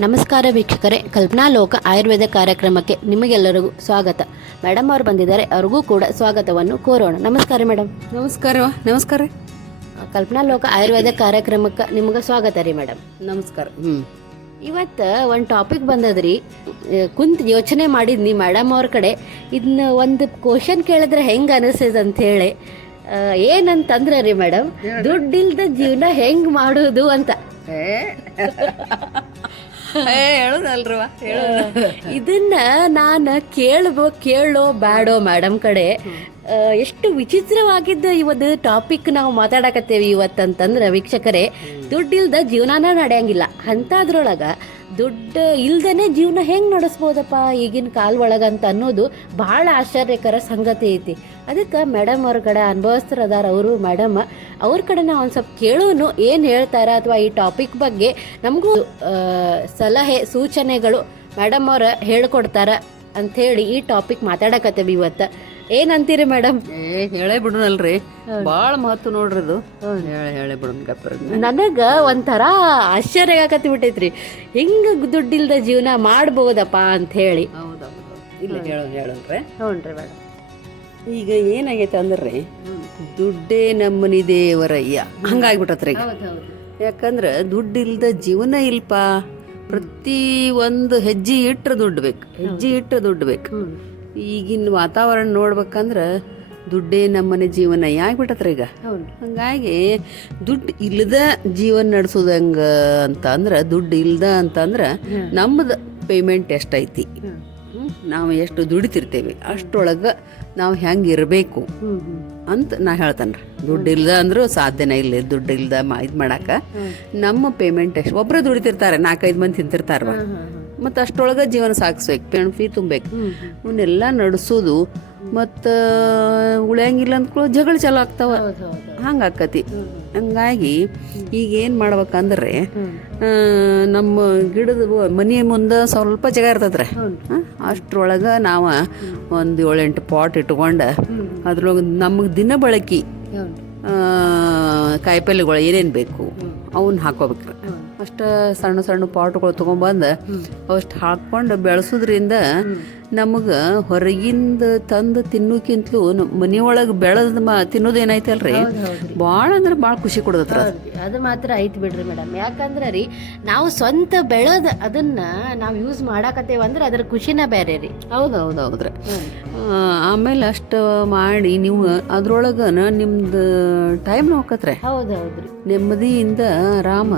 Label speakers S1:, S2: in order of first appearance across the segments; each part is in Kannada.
S1: ನಮಸ್ಕಾರ ವೀಕ್ಷಕರೇ ಕಲ್ಪನಾ ಲೋಕ ಆಯುರ್ವೇದ ಕಾರ್ಯಕ್ರಮಕ್ಕೆ ನಿಮಗೆಲ್ಲರಿಗೂ ಸ್ವಾಗತ. ಮೇಡಮ್ ಅವರು ಬಂದಿದ್ದಾರೆ ಅವ್ರಿಗೂ ಕೂಡ ಸ್ವಾಗತವನ್ನು ಕೋರೋಣ. ನಮಸ್ಕಾರ ಮೇಡಮ್
S2: ನಮಸ್ಕಾರ ನಮಸ್ಕಾರ.
S1: ಕಲ್ಪನಾ ಲೋಕ ಆಯುರ್ವೇದ ಕಾರ್ಯಕ್ರಮಕ್ಕೆ ನಿಮಗೆ ಸ್ವಾಗತ ರೀ ಮೇಡಮ್
S2: ನಮಸ್ಕಾರ. ಹ್ಞೂ
S1: ಇವತ್ತು ಒಂದು ಟಾಪಿಕ್ ಬಂದದ್ರಿ. ಕುಂತ ಯೋಚನೆ ಮಾಡಿದ್ನಿ ಮೇಡಮ್ ಅವ್ರ ಕಡೆ. ಇದನ್ನ ಒಂದು ಕ್ವಶನ್ ಕೇಳಿದ್ರೆ ಹೆಂಗೆ ಅನಿಸ್ತದೆ ಅಂತ ಹೇಳಿ. ಏನಂತಂದ್ರೆ ರೀ ಮೇಡಮ್ ದುಡ್ಡಿಲ್ದ ಜೀವನ ಹೆಂಗೆ ಮಾಡೋದು ಅಂತ.
S2: ಹೇಳುದಲ್ರವ
S1: ಇದನ್ನ ನಾನು ಕೇಳ್ಬೋ, ಕೇಳೋ ಬ್ಯಾಡೋ ಮೇಡಮ್ ಕಡೆ ಎಷ್ಟು ವಿಚಿತ್ರವಾಗಿದ್ದ ಇವತ್ತು ಟಾಪಿಕ್ ನಾವು ಮಾತಾಡಕತ್ತೇವಿ ಇವತ್ತಂತಂದ್ರೆ ವೀಕ್ಷಕರೇ, ದುಡ್ಡಿಲ್ದ ಜೀವನಾನ ನಡೆಯಂಗಿಲ್ಲ. ಅಂಥದ್ರೊಳಗ ದುಡ್ಡು ಇಲ್ದನೆ ಜೀವನ ಹೆಂಗ್ ನಡೆಸ್ಬೋದಪ್ಪ ಈಗಿನ ಕಾಲ ಒಳಗಂತ ಅನ್ನೋದು ಬಹಳ ಆಶ್ಚರ್ಯಕರ ಸಂಗತಿ ಐತಿ. ಅದಕ್ಕೆ ಮೇಡಮ್ ಅವ್ರ ಕಡೆ ಅನುಭವಸ್ತರದಾರ ಅವರು, ಮೇಡಮ್, ಅವ್ರ ಕಡೆ ನಾವು ಒಂದು ಸ್ವಲ್ಪ ಕೇಳೋನು ಏನು ಹೇಳ್ತಾರ ಅಥವಾ ಈ ಟಾಪಿಕ್ ಬಗ್ಗೆ ನಮಗೂ ಸಲಹೆ, ಸೂಚನೆಗಳು ಮೇಡಮ್ ಅವ್ರ ಹೇಳ್ಕೊಡ್ತಾರ ಅಂಥೇಳಿ ಈ ಟಾಪಿಕ್ ಮಾತಾಡಕತ್ತೇವಿ ಇವತ್ತು. ಏನಂತೀರಿ ಮೇಡಮ್
S2: ಏ ಹೇಳೇ ಬಿಡುನಲ್ರಿ. ಭಾಳ ಮಹತ್ವ ನೋಡ್ರಿ ಇದು. ಹೇಳಿ ಹೇಳೇ ಬಿಡುನ್ ನನಗೆ
S1: ನನಗ ಒಂಥರ ಆಶ್ಚರ್ಯ ಆಗತ್ತಿ ಬಿಟ್ಟೈತ್ರಿ. ಹಿಂಗ ದುಡ್ಡಿಲ್ದ ಜೀವನ ಮಾಡ್ಬೋದಪ್ಪ ಅಂತ ಹೇಳಿ.
S2: ಇಲ್ಲ ಹೇಳೋಣ ಹೇಳೋಣ್ರಿ.
S1: ಹ್ಞೂನ್ರಿ ಮೇಡಮ್
S2: ಈಗ ಏನಾಗೈತೆ ಅಂದ್ರೆ? ದುಡ್ಡೇ ನಮ್ಮನಿ ದೇವರಯ್ಯ. ಹಂಗಾಗ್ಬಿಟ್ಟತ್ರಿ ಯಾಕಂದ್ರೆ ದುಡ್ಡು ಇಲ್ದ ಜೀವನ ಇಲ್ಪ? ಪ್ರತಿ ಒಂದು ಹೆಜ್ಜೆ ಇಟ್ಟರೆ ದುಡ್ಡು ಬೇಕು. ಹೆಜ್ಜೆ ಇಟ್ರೆ ದುಡ್ಡು ಬೇಕು. ಈಗಿನ ವಾತಾವರಣ ನೋಡ್ಬೇಕಂದ್ರೆ ದುಡ್ಡೇ ನಮ್ಮನೆ ಜೀವನ ಆಗ್ಬಿಟ್ಟತ್ರಿ ಈಗ.
S1: ಹೌದು.
S2: ಹಂಗಾಗಿ ದುಡ್ಡು ಇಲ್ಲದ ಜೀವನ ನಡೆಸೋದಂಗ ಅಂತ ಅಂದ್ರೆ ದುಡ್ಡು ಇಲ್ದ ಅಂತಂದ್ರೆ ನಮ್ಮದು ಪೇಮೆಂಟ್ ಎಷ್ಟೈತಿ? ನಾವು ಎಷ್ಟು ದುಡಿತಿರ್ತೇವೆ? ಅಷ್ಟೊಳಗೆ ನಾವು ಹೆಂಗೆ ಇರಬೇಕು? ಅಂತ ನಾ ಹೇಳ್ತಾನೆ ದುಡ್ಡು ಇಲ್ದ ಅಂದ್ರೂ ಸಾಧ್ಯನೇ ಇಲ್ಲ ದುಡ್ಡು ಇಲ್ದ ಮಾ ಇದು ಮಾಡಾಕ. ನಮ್ಮ ಪೇಮೆಂಟ್ ಎಷ್ಟು ಒಬ್ಬರು ದುಡಿತಿರ್ತಾರೆ ನಾಲ್ಕೈದು ಮಂದಿ ತಿಂತಿರ್ತಾರವ ಮತ್ತು ಅಷ್ಟೊಳಗೆ ಜೀವನ ಸಾಗಿಸ್ಬೇಕು ಪೆಣ್ ಫೀ ತುಂಬಬೇಕು ಅವನ್ನೆಲ್ಲ ನಡೆಸೋದು ಮತ್ತು ಉಳಿಯಂಗಿಲ್ಲ ಅಂದ್ಕೊಳ್ಳೋ ಜಗಳ ಚಲೋ ಆಗ್ತಾವ. ಹಂಗೆ ಆಕತಿ ಹಂಗಾಗಿ ಈಗ ಏನು ಮಾಡ್ಬೇಕಂದ್ರೆ ನಮ್ಮ ಗಿಡದ ಮನೆ ಮುಂದೆ ಸ್ವಲ್ಪ ಜಾಗ ಇರ್ತದ್ರಿ. ಅಷ್ಟರೊಳಗೆ ನಾವು ಒಂದು ಏಳೆಂಟು ಪಾಟ್ ಇಟ್ಕೊಂಡು ಅದ್ರೊಳಗೆ ನಮಗೆ ದಿನ ಬಳಕೆ ಕಾಯಿಪಲ್ಲೆಗಳು ಕಾಯಿಪಲ್ಯಗಳು ಏನೇನು ಬೇಕು ಅವನ್ನ ಹಾಕೋಬೇಕ್ರಿ ಅಷ್ಟು ಸಣ್ಣ ಸಣ್ಣ ಪಾಟ್ಗಳು ತೊಗೊಂಬಂದು ಅವಷ್ಟು ಹಾಕ್ಕೊಂಡು ಬೆಳೆಸೋದ್ರಿಂದ ನಮಗೆ ಹೊರಗಿಂದ ತಂದು ತಿನ್ನೋಕ್ಕಿಂತಲೂ ಮನೆಯೊಳಗೆ ಬೆಳೆದ ಮಾ ತಿನ್ನೋದು ಏನೈತಲ್ರಿ ಭಾಳ ಅಂದ್ರೆ ಭಾಳ ಖುಷಿ ಕೊಡ್ತತ್ರ
S1: ಅದು ಮಾತ್ರ ಐತಿ ಬಿಡ್ರಿ ಮೇಡಮ್ ಯಾಕಂದ್ರೆ ರೀ ನಾವು ಸ್ವಂತ ಬೆಳೆದ ಅದನ್ನ ನಾವು ಯೂಸ್ ಮಾಡಾಕತ್ತೇವ ಅಂದ್ರೆ ಅದ್ರ ಖುಷಿನ ಬೇರೆ ರೀ.
S2: ಹೌದು ಹೌದು ಹೌದ್ರ. ಆಮೇಲೆ ಅಷ್ಟು ಮಾಡಿ ನೀವು ಅದ್ರೊಳಗನ ನಿಮ್ದು ಟೈಮ್ ನೋಕತ್ರೆ
S1: ಹೌದು ಹೌದ್ರಿ.
S2: ನೆಮ್ಮದಿಯಿಂದ ಆರಾಮ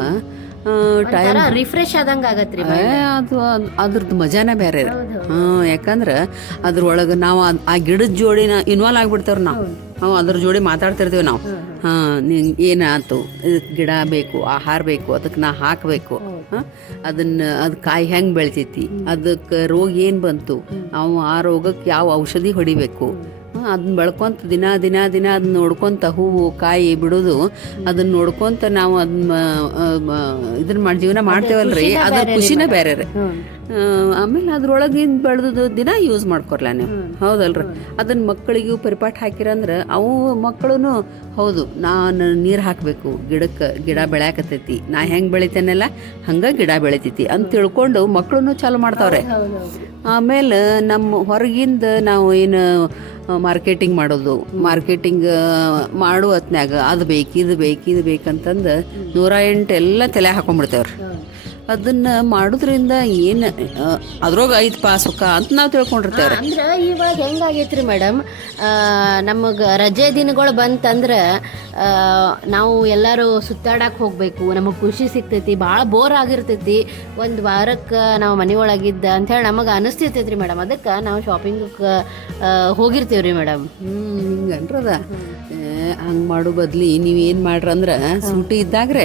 S2: ಟೈಮ್
S1: ರಿಫ್ರೆಶ್ ಆದಂಗ ಆಗತ್ರಿ
S2: ಅದು ಅದ್- ಅದ್ರದ್ದು ಮಜಾನೇ ಬೇರೆ ಹಾಂ ಯಾಕಂದ್ರೆ ಅದ್ರೊಳಗೆ ನಾವು ಆ ಗಿಡದ ಜೋಡಿನ ಇನ್ವಾಲ್ವ್ ಆಗ್ಬಿಡ್ತೇವ್ರಿ ನಾವು. ನಾವು ಅದ್ರ ಜೋಡಿ ಮಾತಾಡ್ತಿರ್ತೀವಿ ನಾವು. ಹಾಂ ನಿಂಗೆ ಏನಾಯ್ತು ಇದಕ್ಕೆ ಗಿಡ ಬೇಕು ಆಹಾರ ಬೇಕು ಅದಕ್ಕೆ ನಾ ಹಾಕಬೇಕು. ಅದನ್ನ ಅದು ಕಾಯಿ ಹೆಂಗೆ ಬೆಳಿತೈತಿ? ಅದಕ್ಕೆ ರೋಗ ಏನು ಬಂತು? ನಾವು ಆ ರೋಗಕ್ಕೆ ಯಾವ ಔಷಧಿ ಹೊಡಿಬೇಕು? ಅದನ್ನ ಬೆಳ್ಕೊಂತ ದಿನ ದಿನ ದಿನ ಅದನ್ನ ನೋಡ್ಕೊಂತ ಹೂವು ಕಾಯಿ ಬಿಡುದು ಅದನ್ನ ನೋಡ್ಕೊಂತ ನಾವು ಅದನ್ನ ಇದನ್ನ ಮಾಡಿ ಜೀವನ ಮಾಡ್ತೇವಲ್ರಿ. ಅದ್ರ ಖುಷಿನೇ ಬೇರೆ. ರೀ ಆಮೇಲೆ ಅದ್ರೊಳಗಿಂದ ಬೆಳೆದು ದಿನ ಯೂಸ್ ಮಾಡ್ಕೊರ್ಲ ನೀವು. ಹೌದಲ್ರಿ. ಅದನ್ನ ಮಕ್ಕಳಿಗೂ ಪರಿಪಾಠ ಹಾಕಿರಂದ್ರೆ ಅವು ಮಕ್ಕಳು ಹೌದು ನಾನು ನೀರು ಹಾಕಬೇಕು ಗಿಡಕ್ಕೆ ಗಿಡ ಬೆಳ್ಯಾಕತ್ತೈತಿ ನಾ ಹೆಂಗೆ ಬೆಳಿತೇನೆಲ್ಲ ಹಂಗೆ ಗಿಡ ಬೆಳಿತೈತಿ ಅಂತ ತಿಳ್ಕೊಂಡು ಮಕ್ಕಳು ಚಾಲು ಮಾಡ್ತಾವ್ರೆ. ಆಮೇಲೆ ನಮ್ಮ ಹೊರಗಿಂದ ನಾವು ಏನು ಮಾರ್ಕೆಟಿಂಗ್ ಮಾಡೋದು. ಮಾರ್ಕೆಟಿಂಗ್ ಮಾಡುವ ಹೊತ್ನ್ಯಾಗ ಅದು ಬೇಕು, ಇದು ಬೇಕು, ಇದು ಬೇಕಂತಂದು ನೂರ ಎಂಟು ಎಲ್ಲ ತಲೆ ಹಾಕೊಂಡ್ಬಿಡ್ತೇವ್ರಿ ಅದನ್ನ ಮಾಡೋದ್ರಿಂದ ಏನು ಅದ್ರೊಳಗ ಐದು ಪಾ ಸುಖ ಅಂತ ನಾವು ತಿಳ್ಕೊಂಡಿರ್ತೇವ್ರಿ.
S1: ಅಂದ್ರೆ ಇವಾಗ ಹೆಂಗಾಗೈತ್ರಿ ಮೇಡಮ್? ನಮಗೆ ರಜೆ ದಿನಗಳು ಬಂತಂದ್ರೆ ನಾವು ಎಲ್ಲರೂ ಸುತ್ತಾಡಕ್ಕೆ ಹೋಗ್ಬೇಕು. ನಮಗೆ ಖುಷಿ ಸಿಗ್ತೈತಿ, ಭಾಳ ಬೋರ್ ಆಗಿರ್ತೈತಿ. ಒಂದು ವಾರಕ್ಕೆ ನಾವು ಮನೆ ಒಳಗಿದ್ದ ಅಂಥೇಳಿ ನಮಗೆ ಅನಿಸ್ತಿರ್ತೈತ್ರಿ ಮೇಡಮ್. ಅದಕ್ಕೆ ನಾವು ಶಾಪಿಂಗಕ್ಕೆ ಹೋಗಿರ್ತೀವಿ ರೀ ಮೇಡಮ್.
S2: ಹಿಂಗನ್ರದ ಹಂಗೆ ಮಾಡೋ ಬದ್ಲಿ, ನೀವು ಏನು ಮಾಡ್ರಂದ್ರೆ ಸೂಟಿ ಇದ್ದಾಗ್ರೆ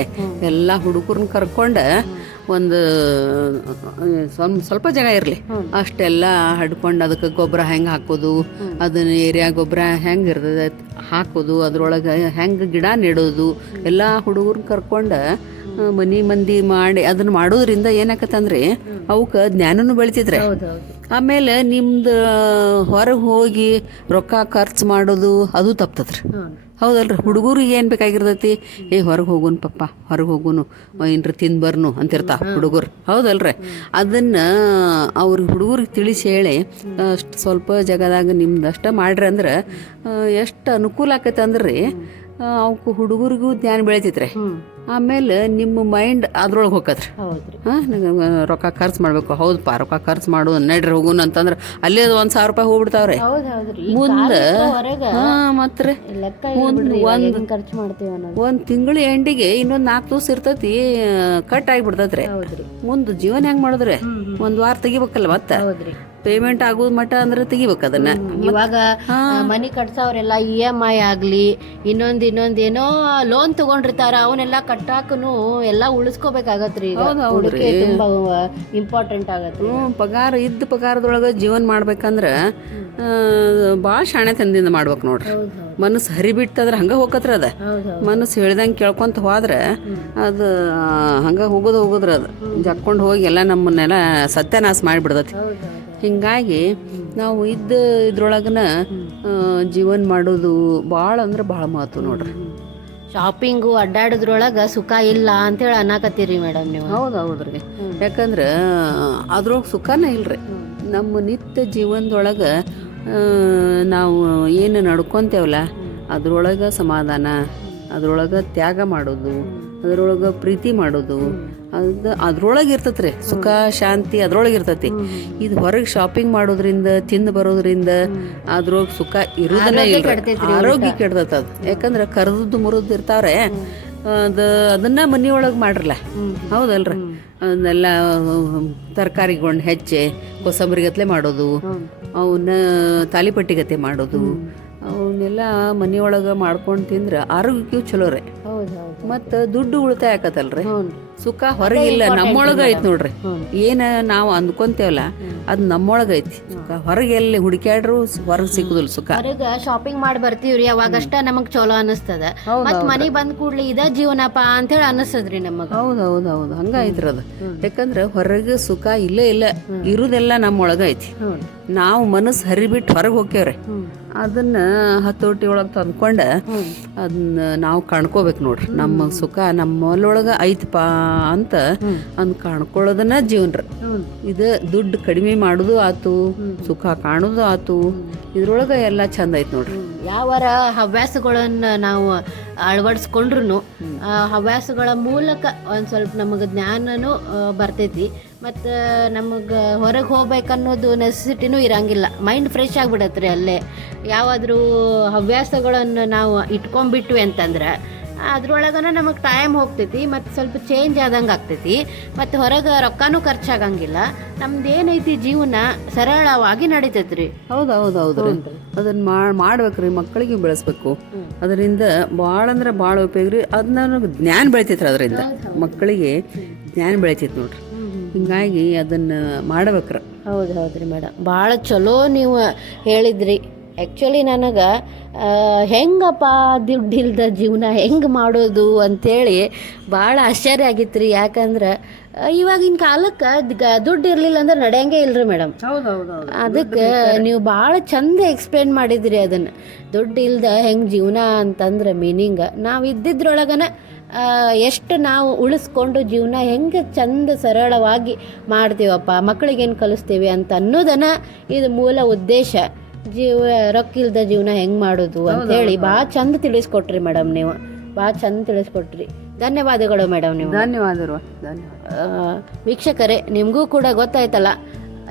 S2: ಎಲ್ಲ ಹುಡುಗರನ್ನ ಕರ್ಕೊಂಡು ಒಂದು, ಸ್ವಲ್ಪ ಸ್ವಲ್ಪ ಜಾಗ ಇರಲಿ. ಅಷ್ಟೆಲ್ಲ ಹಡ್ಕೊಂಡು ಅದಕ್ಕೆ ಗೊಬ್ಬರ ಹೆಂಗೆ ಹಾಕೋದು, ಅದನ್ನ ಏರಿಯಾ ಗೊಬ್ಬರ ಹೆಂಗೆ ಇರ್ತದೆ ಹಾಕೋದು ಅದರೊಳಗೆ ಹೆಂಗೆ ಗಿಡ ನೆಡೋದು ಎಲ್ಲ ಹುಡುಗರನ್ನ ಕರ್ಕೊಂಡು ಮನಿ ಮಂದಿ ಮಾಡಿ ಅದನ್ನ ಮಾಡೋದ್ರಿಂದ ಏನಾಕತ್ತಂದ್ರೆ ಅವಕ್ಕೆ ಜ್ಞಾನನೂ ಬೆಳಿತಿದ್ರೆ. ಆಮೇಲೆ ನಿಮ್ದು ಹೊರಗೆ ಹೋಗಿ ರೊಕ್ಕ ಖರ್ಚು ಮಾಡೋದು ಅದು ತಪ್ತದ್ರಿ ಹೌದಲ್ರಿ, ಹುಡುಗರಿಗೆ ಏನು ಬೇಕಾಗಿರ್ತೈತಿ? ಏ, ಹೊರಗೆ ಹೋಗುನ್ ಪಪ್ಪ, ಹೊರಗೆ ಹೋಗುನು ಏನ್ರಿ ತಿಂದು ಬರ್ನು ಅಂತಿರ್ತಾವ ಹುಡುಗರು. ಹೌದಲ್ರಿ? ಅದನ್ನು ಅವ್ರ ಹುಡುಗರಿಗೆ ತಿಳಿಸಿ ಹೇಳಿ ಅಷ್ಟು ಸ್ವಲ್ಪ ಜಾಗದಾಗ ನಿಮ್ದು ಅಷ್ಟೇ ಮಾಡ್ರಿ ಅಂದ್ರೆ ಎಷ್ಟು ಅನುಕೂಲ ಆಕೈತೆ ಅಂದ್ರೆ ಅವಕ್ಕೆ ಹುಡುಗರಿಗೂ ಜ್ಞಾನ ಬೆಳಿತೈತ್ರಿ. ಆಮೇಲೆ ನಿಮ್ಮ ಮೈಂಡ್ ಅದ್ರೊಳಗೆ ಹೋಗತ್ರಿ ಹಾಂ ರೊಕ್ಕ ಖರ್ಚು ಮಾಡಬೇಕು. ಹೌದಪ್ಪ ರೊಕ್ಕ ಖರ್ಚು ಮಾಡು ನಡ್ರಿ ಹೋಗುನ್ ಅಂತಂದ್ರೆ ಅಲ್ಲೇ ಒಂದು ಸಾವಿರ ರೂಪಾಯಿ ಹೋಗ್ಬಿಡ್ತಾವ್ರೆ. ಮುಂದೆ ಹಾಂ ಮತ್ತೆ
S1: ಒಂದು ಖರ್ಚು ಮಾಡ್ತೀವಿ
S2: ಒಂದು ತಿಂಗಳ ಎಂಡಿಗೆ ಇನ್ನೊಂದು ನಾಲ್ಕು ದಿವಸ ಇರ್ತೈತಿ ಕಟ್ ಆಗಿಬಿಡ್ತೈತ್ರಿ
S1: ಹೌದ್ರಿ.
S2: ಮುಂದೆ ಜೀವನ ಹೆಂಗೆ ಮಾಡಿದ್ರೆ? ಒಂದು ವಾರ ತೆಗಿಬೇಕಲ್ಲ ಮತ್ತೆ? ಪೇಮೆಂಟ್ ಆಗೋದು ಮಟ್ಟ ಅಂದ್ರೆ ತೆಗಿಬೇಕು ಅದನ್ನ.
S1: ಇವಾಗ ಮನಿ ಕಟ್ಸೋರೆಲ್ಲ ಇ ಎಂ ಐ ಆಗ್ಲಿ ಇನ್ನೊಂದ್ ಇನ್ನೊಂದ್ ಏನೋ ಲೋನ್ ತಗೊಂಡಿರ್ತಾರ ಅವನ್ನೆಲ್ಲ ಕಟ್ಟಾಕನು ಎಲ್ಲ ಉಳಿಸ್ಕೋಬೇಕಾಗತ್ರಿ. ತುಂಬಾ ಇಂಪಾರ್ಟೆಂಟ್
S2: ಆಗತ್ತೆ ಪಗಾರ ಇದ್ದ ಪಗಾರದೊಳಗ ಜೀವನ ಮಾಡ್ಬೇಕಂದ್ರೆ ಭಾಳ ಶಾಣೆತನದಿಂದ ಮಾಡ್ಬೇಕು ನೋಡ್ರಿ. ಮನಸ್ಸು ಹರಿಬಿಟ್ಟಂದ್ರೆ ಹಂಗೆ ಹೋಗತ್ರ ಅದ. ಮನಸ್ಸು ಹೇಳ್ದಂಗೆ ಕೇಳ್ಕೊಂತ ಹೋದ್ರೆ ಅದು ಹಂಗೆ ಹೋಗೋದು ಹೋಗುದ್ರ ಅದು. ಜಕ್ಕೊಂಡು ಹೋಗಿ ಎಲ್ಲ ನಮ್ಮನ್ನೆಲ್ಲ ಸತ್ಯನಾಶ ಮಾಡಿಬಿಡ್ತೈತಿ.
S1: ಹೌದ್.
S2: ಹಿಂಗಾಗಿ ನಾವು ಇದ್ದ ಇದ್ರೊಳಗನ ಜೀವನ ಮಾಡೋದು ಭಾಳ ಅಂದ್ರೆ ಭಾಳ ಮಹತ್ವ ನೋಡ್ರಿ.
S1: ಶಾಪಿಂಗು ಅಡ್ಡಾಡೋದ್ರೊಳಗ ಸುಖ ಇಲ್ಲ ಅಂತೇಳಿ ಅನ್ನಕತ್ತೀರಿ ಮೇಡಮ್ ನೀವು.
S2: ಹೌದು ಹೌದ್ರಿ ಯಾಕಂದ್ರೆ ಅದ್ರೊಳಗೆ ಸುಖನೇ ಇಲ್ರಿ. ನಮ್ಮ ನಿತ್ಯ ಜೀವನದೊಳಗೆ ನಾವು ಏನು ನಡ್ಕೊಂತೇವಲ್ಲ ಅದ್ರೊಳಗೆ ಸಮಾಧಾನ ಅದ್ರೊಳಗೆ ತ್ಯಾಗ ಮಾಡೋದು ಅದ್ರೊಳಗೆ ಪ್ರೀತಿ ಮಾಡೋದು ಅದು ಅದ್ರೊಳಗೆ ಇರ್ತೈತ್ರಿ. ಸುಖ ಶಾಂತಿ ಅದ್ರೊಳಗೆ ಇರ್ತೈತಿ. ಇದು ಹೊರಗೆ ಶಾಪಿಂಗ್ ಮಾಡೋದ್ರಿಂದ ತಿಂದು ಬರೋದ್ರಿಂದ ಅದ್ರೊಳಗೆ ಸುಖ ಇರೋದನ್ನ ಇಲ್ಲ ಆರೋಗ್ಯ ಕೆಡ್ತೈತೆ ಅದು. ಯಾಕಂದ್ರೆ ಕರ್ದದ್ದು ಮುರಿದು ಇರ್ತಾವ್ರೆ ಅದು ಅದನ್ನ ಮನೆಯೊಳಗೆ ಮಾಡ್ರಲ್ಲ. ಹೌದಲ್ರಿ. ಅದನ್ನೆಲ್ಲ ತರಕಾರಿಗೊಂಡು ಹೆಚ್ಚೆ ಕೊಸಂಬರಿಗತ್ಲೆ ಮಾಡೋದು ಅವನ್ನ ತಾಲಿಪಟ್ಟಿಗತೆ ಮಾಡೋದು ಅವನ್ನೆಲ್ಲ ಮನೆಯೊಳಗೆ ಮಾಡ್ಕೊಂಡು ತಿಂದ್ರೆ ಆರೋಗ್ಯಕ್ಕೂ ಚಲೋ ರೀ. ಮತ್ತು ದುಡ್ಡು ಉಳಿತಾಯ ಆಕತ್ತಲ್ರಿ. ಸುಖ ಹೊರಗಿಲ್ಲ ನಮ್ಮೊಳಗೆ ಐತಿ ನೋಡ್ರಿ. ಏನ ನಾವು ಅಂದ್ಕೊಂತೇವಲ್ಲ ಅದು ನಮ್ಮೊಳಗ ಐತಿ ಸುಖ ಹೊರಗೆ ಎಲ್ಲಿ ಹುಡುಕ್ಯಾಡ್ರು ಹೊರಗೆ ಸಿಗುದಿಲ್ಲ ಸುಖ.
S1: ಹೊರಗೆ ಶಾಪಿಂಗ್ ಮಾಡಿ ಬರ್ತೀವ್ರಿ ಅವಾಗಷ್ಟ ನಮಗ್ ಚಲೋ ಅನಿಸ್ತದ ಮತ್ ಮನಿಗ್ ಬಂದ್ ಕೂಡ್ಲಿ ಇದ ಜೀವನಪ್ಪ ಅಂತೇಳಿ ಅನಿಸ್ತದ್ರಿ ನಮಗ.
S2: ಹೌದು ಹೌದು ಹೌದು. ಹಂಗ ಐತ್ರಿ ಅದು ಯಾಕಂದ್ರೆ ಹೊರಗೆ ಸುಖ ಇಲ್ಲೇ ಇಲ್ಲ ಇರುದೆಲ್ಲ ನಮ್ಮೊಳಗ ಐತಿ ನಾವು ಮನಸ್ಸು ಹರಿಬಿಟ್ಟು ಹೊರಗೆ ಹೋಗ್ಯವ್ರಿ ಅದನ್ನ ಹತೋಟಿ ಒಳಗೆ ತಂದ್ಕೊಂಡ ಅದನ್ನ ನಾವು ಕಾಣ್ಕೋಬೇಕು ನೋಡ್ರಿ. ನಮ್ಮ ಸುಖ ನಮ್ಮೊಳಗ ಐತಪ್ಪ ಅಂತ ಅಂದ್ ಕಾಣ್ಕೊಳ್ಳೋದನ್ನ ಜೀವನ ಇದು ದುಡ್ಡು ಕಡಿಮೆ ಮಾಡೋದು ಆತು ಸುಖ ಕಾಣೋದು ಆತು ಇದ್ರೊಳಗ ಎಲ್ಲ ಚಂದ ಐತಿ ನೋಡ್ರಿ.
S1: ಯಾವರ ಹವ್ಯಾಸಗಳನ್ನ ನಾವು ಅಳವಡಿಸ್ಕೊಂಡ್ರು ಹವ್ಯಾಸಗಳ ಮೂಲಕ ಒಂದ್ ಸ್ವಲ್ಪ ನಮಗೆ ಜ್ಞಾನನೂ ಬರ್ತೈತಿ. ಮತ್ತು ನಮಗೆ ಹೊರಗೆ ಹೋಗ್ಬೇಕನ್ನೋದು ನೆಸೆಸಿಟಿನೂ ಇರಂಗಿಲ್ಲ. ಮೈಂಡ್ ಫ್ರೆಶ್ ಆಗಿಬಿಡತ್ರಿ ಅಲ್ಲೇ. ಯಾವಾದರೂ ಹವ್ಯಾಸಗಳನ್ನು ನಾವು ಇಟ್ಕೊಂಡ್ಬಿಟ್ವಿ ಅಂತಂದ್ರೆ ಅದ್ರೊಳಗನ ನಮಗೆ ಟೈಮ್ ಹೋಗ್ತೈತಿ ಮತ್ತು ಸ್ವಲ್ಪ ಚೇಂಜ್ ಆದಂಗೆ ಆಗ್ತೈತಿ ಮತ್ತು ಹೊರಗೆ ರೊಕ್ಕನೂ ಖರ್ಚಾಗಂಗಿಲ್ಲ. ನಮ್ದು ಏನೈತಿ ಜೀವನ ಸರಳವಾಗಿ ನಡೀತೈತಿ ರೀ
S2: ಹೌದು ಹೌದು ಹೌದ್ರಿ ಅದನ್ನ ಮಾಡ್ಬೇಕು ರೀ ಮಕ್ಕಳಿಗೆ ಬೆಳೆಸ್ಬೇಕು. ಅದರಿಂದ ಭಾಳ ಅಂದ್ರೆ ಭಾಳ ಉಪಯೋಗ ರೀ ಅದು ನನಗೆ ಜ್ಞಾನ ಬೆಳಿತೈತ್ರಿ ಅದರಿಂದ. ಮಕ್ಕಳಿಗೆ ಜ್ಞಾನ ಬೆಳಿತೈತಿ ನೋಡ್ರಿ. ಹಿಂಗಾಗಿ ಅದನ್ನ ಮಾಡ್ಬೇಕ್ರ.
S1: ಹೌದು ಹೌದ್ರಿ ಮೇಡಮ್ ಭಾಳ ಚಲೋ ನೀವು ಹೇಳಿದ್ರಿ. ಆ್ಯಕ್ಚುಲಿ ನನಗೆ ಹೆಂಗಪ್ಪ ದುಡ್ಡಿಲ್ದ ಜೀವನ ಹೆಂಗೆ ಮಾಡೋದು ಅಂಥೇಳಿ ಭಾಳ ಆಶ್ಚರ್ಯ ಆಗಿತ್ತು ರೀ ಯಾಕಂದ್ರೆ ಇವಾಗಿನ ಕಾಲಕ್ಕೆ ದುಡ್ಡು ಇರಲಿಲ್ಲ ಅಂದ್ರೆ ನಡೆಯಂಗೆ ಇಲ್ರಿ ಮೇಡಮ್
S2: ಹೌದು ಹೌದು ಹೌದು
S1: ಅದಕ್ಕೆ ನೀವು ಭಾಳ ಚಂದ ಎಕ್ಸ್ಪ್ಲೇನ್ ಮಾಡಿದ್ರಿ ಅದನ್ನು. ದುಡ್ಡು ಇಲ್ದ ಹೆಂಗೆ ಜೀವನ ಅಂತಂದ್ರೆ ಮೀನಿಂಗ್ ನಾವು ಇದ್ದಿದ್ರೊಳಗನ ಎಷ್ಟು ನಾವು ಉಳಿಸ್ಕೊಂಡು ಜೀವನ ಹೆಂಗೆ ಚಂದ ಸರಳವಾಗಿ ಮಾಡ್ತೀವಪ್ಪ ಮಕ್ಕಳಿಗೇನು ಕಲಿಸ್ತೀವಿ ಅಂತ ಅನ್ನೋದನ್ನ ಇದು ಮೂಲ ಉದ್ದೇಶ. ಜೀವ ರೊಕ್ಕ ಇಲ್ದ ಜೀವನ ಹೆಂಗೆ ಮಾಡೋದು ಅಂತೇಳಿ ಭಾಳ ಚಂದ ತಿಳಿಸ್ಕೊಟ್ರಿ ಮೇಡಮ್ ನೀವು. ಭಾಳ ಚಂದ ತಿಳಿಸ್ಕೊಟ್ರಿ. ಧನ್ಯವಾದಗಳು ಮೇಡಮ್ ನೀವು.
S2: ಧನ್ಯವಾದರು. ಧನ್ಯವಾದ
S1: ವೀಕ್ಷಕರೇ ನಿಮಗೂ ಕೂಡ ಗೊತ್ತಾಯ್ತಲ್ಲ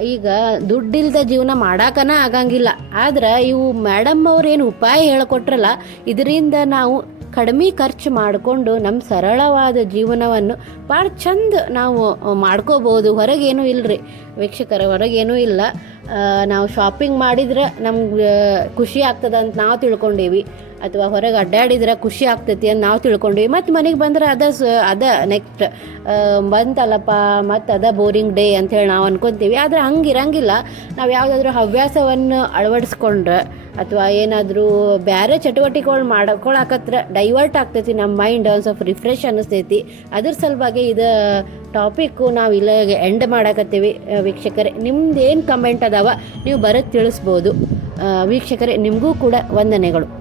S1: ಈಗ ದುಡ್ಡಿಲ್ದ ಜೀವನ ಮಾಡಾಕನ ಆಗಂಗಿಲ್ಲ. ಆದ್ರೆ ಇವು ಮೇಡಮ್ ಅವ್ರೇನು ಉಪಾಯ ಹೇಳ್ಕೊಟ್ರಲ್ಲ ಇದರಿಂದ ನಾವು ಕಡಿಮೆ ಖರ್ಚು ಮಾಡಿಕೊಂಡು ನಮ್ಮ ಸರಳವಾದ ಜೀವನವನ್ನು ಭಾಳ ಚಂದ ನಾವು ಮಾಡ್ಕೋಬೋದು ಹೊರಗೇನು ಇಲ್ಲರಿ ವೀಕ್ಷಕರ ಹೊರಗೇನೂ ಇಲ್ಲ. ನಾವು ಶಾಪಿಂಗ್ ಮಾಡಿದ್ರೆ ನಮ್ಗೆ ಖುಷಿ ಆಗ್ತದ ಅಂತ ನಾವು ತಿಳ್ಕೊಂಡೇವಿ. ಅಥವಾ ಹೊರಗೆ ಅಡ್ಡಾಡಿದ್ರೆ ಖುಷಿ ಆಗ್ತೈತಿ ಅಂತ ನಾವು ತಿಳ್ಕೊಂಡ್ವಿ. ಮತ್ತು ಮನೆಗೆ ಬಂದ್ರೆ ಅದ ಸ, ಅದ ನೆಕ್ಸ್ಟ್ ಬಂತಲ್ಲಪ್ಪ, ಮತ್ತು ಅದ ಬೋರಿಂಗ್ ಡೇ ಅಂಥೇಳಿ ನಾವು ಅನ್ಕೊತೀವಿ. ಆದರೆ ಹಂಗೆ ಇರಂಗಿಲ್ಲ ನಾವು ಯಾವುದಾದ್ರೂ ಹವ್ಯಾಸವನ್ನು ಅಳವಡಿಸ್ಕೊಂಡ್ರೆ ಅಥವಾ ಏನಾದರೂ ಬೇರೆ ಚಟುವಟಿಕೆಗಳು ಮಾಡ್ಕೊಳಕತ್ರ ಡೈವರ್ಟ್ ಆಗ್ತೈತಿ ನಮ್ಮ ಮೈಂಡ್ ಒಂದು ಸ್ವಲ್ಪ ರಿಫ್ರೆಶ್ ಅನ್ನಿಸ್ತೈತಿ. ಅದ್ರ ಸಲುವಾಗಿ ಇದು ಟಾಪಿಕ್ಕು ನಾವು ಇಲ್ಲಿಗೆ ಎಂಡ್ ಮಾಡಕತ್ತೀವಿ ವೀಕ್ಷಕರೇ. ನಿಮ್ದು ಏನು ಕಮೆಂಟ್ ಅದಾವ, ನೀವು ಬರೋದು ತಿಳಿಸ್ಬೋದು. ವೀಕ್ಷಕರೇ, ನಿಮಗೂ ಕೂಡ ವಂದನೆಗಳು.